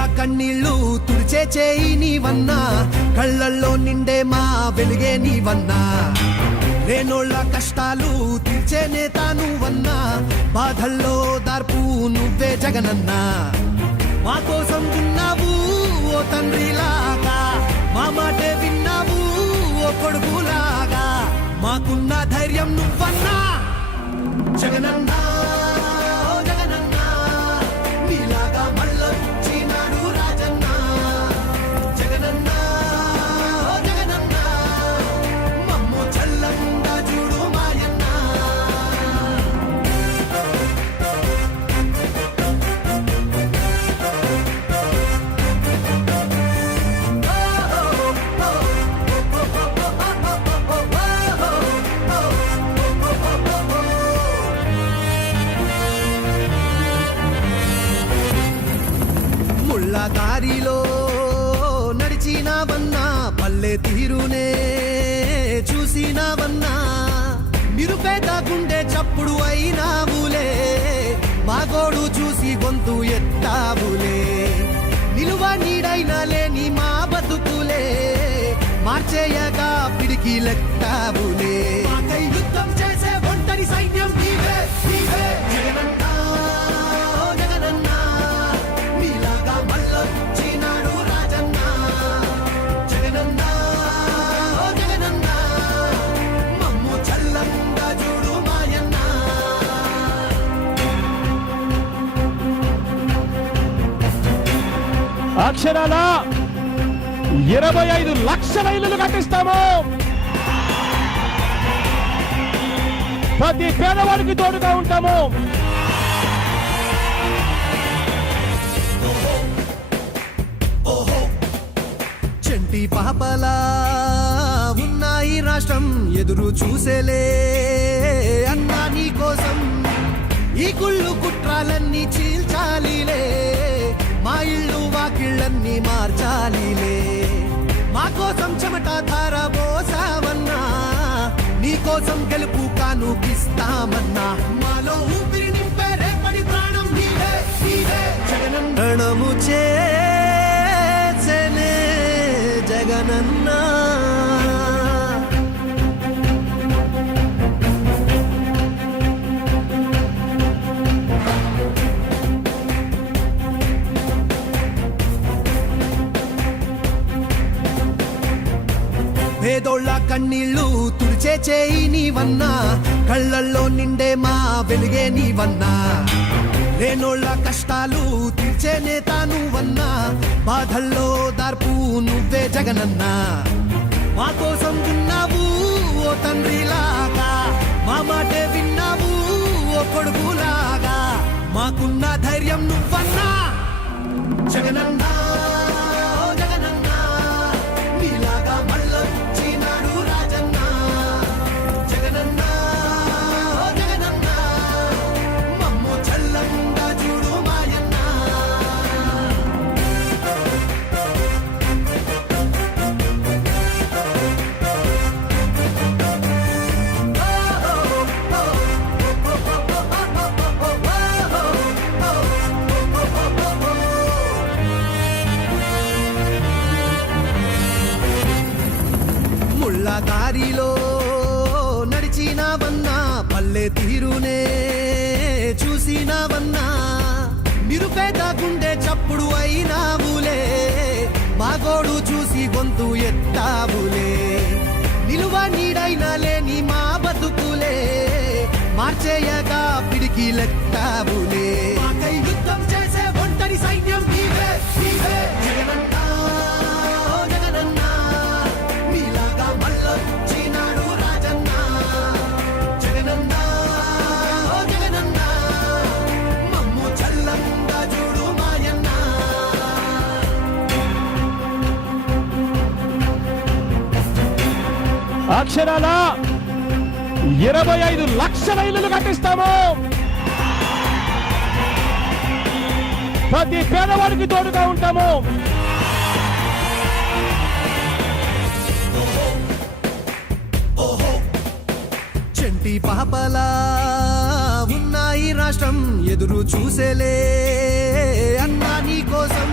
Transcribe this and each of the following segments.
పేదోళ్ళ కన్నీళ్ళు తుడిచే చేయి నీవన్నా. కళ్ళల్లో నిండే మా వెలుగే నీవన్నా. లేనోళ్ళ కష్టాలు తీర్చే నేత నువ్వన్నా. బాధల్లో దార్పు నువ్వే జగనన్నా. మా కోసం ఉన్నావు ఓ తండ్రిలాగా. మా మాటే విన్నావు ఓ కొడుకులాగా. మాకున్న ధైర్యం నువ్వన్నా. జగనన్నా. దారిలో నడిచినావన్నా పల్లె తీరునే చూసినావన్నా. నిరుపేద గుండె చప్పుడు అయినావులే మాగోడు చూసి గొంతు ఎత్తావులే. అక్షరాల ఇరవై ఐదు లక్షల ఇల్లులు కట్టిస్తాము. ప్రతి పేదవాడికి తోడుగా ఉంటాము. చంటి పాపలా ఉన్నాయి రాష్ట్రం ఎదురు చూసేలే. అన్నా నీ కోసం ఈ కుళ్ళు కుట్రాలన్నీ మార్చాలిలే. మా కోసం చెమట ధార పోసావన్నా నీ కోసం గెలుపు కానుకిస్తామన్నా. మాలో ఊపిరి నింపే రేపటి ప్రాణం నీవే నీవే. జగనం గణము చేసెనే జగనన్నా. కన్నీళ్ళు తుడిచే చేయి నీవన్నా కళ్ళల్లో నిండే మా వెలుగే నీవన్నా. లేనోళ్ళ కష్టాలు తీర్చే నేత నువ్వన్నా బాధల్లో దార్పు నువ్వే జగనన్నా. మా కోసం ఉన్నావు ఓ తండ్రిలాగా మా మాటే విన్నావు ఓ కొడుకులాగా మాకున్న ధైర్యం నువ్వన్నా. జగనన్నా. తీరునే చూసినావన్నా. నిరుపేద గుండె చప్పుడు అయినావులే. మాగోడు చూసి గొంతు ఎత్తావులే. సంవత్సరాల ఇరవై ఐదు లక్షల ఇల్లులు కట్టిస్తాము. ప్రతి పేదవాడికి తోడుగా ఉంటాము. చంటి పాపలా ఉన్నాయి రాష్ట్రం ఎదురు చూసేలే. అన్నా నీ కోసం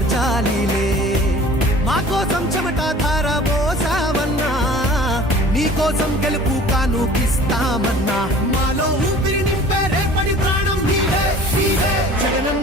మార్చాలిలే. మా కోసం చెమట ధార పోసావన్నా నీ కోసం గెలుపు కానుకిస్తామన్నా. మాలో